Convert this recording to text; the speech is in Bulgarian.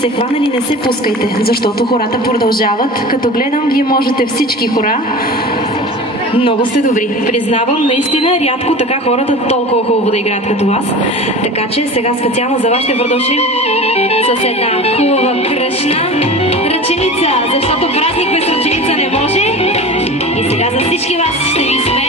се хванали, не се пускайте, защото хората продължават. Като гледам, вие можете всички хора. Много сте добри. Признавам, наистина рядко така хората толкова хубаво да играят като вас. Така че сега специално за вас ще продължим с една хубава кръшна ръченица, защото празник без ръченица не може. И сега за всички вас ще ви